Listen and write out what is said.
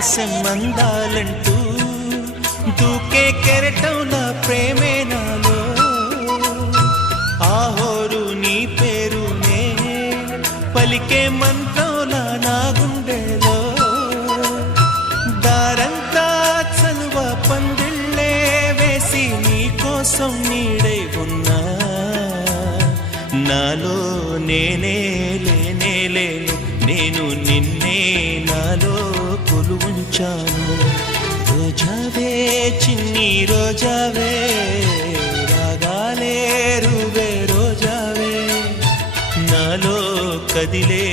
ఆకాశమందాలంటూ దూకే కెరటంలా ప్రేమే నాలో ఆహోరు నీ పేరునే పలికే మంత్రంలా నా గుండెలో దారంతా చలువ పందిళ్ళే వేసి నీ కోసం నీడై ఉన్నా నాలో నేనే లేనే లేను నేను నిన్నే నాలో కొలువుంచాను రోజావే చిన్ని రోజావే రాగాలే రువే రోజావే నాలో కదిలే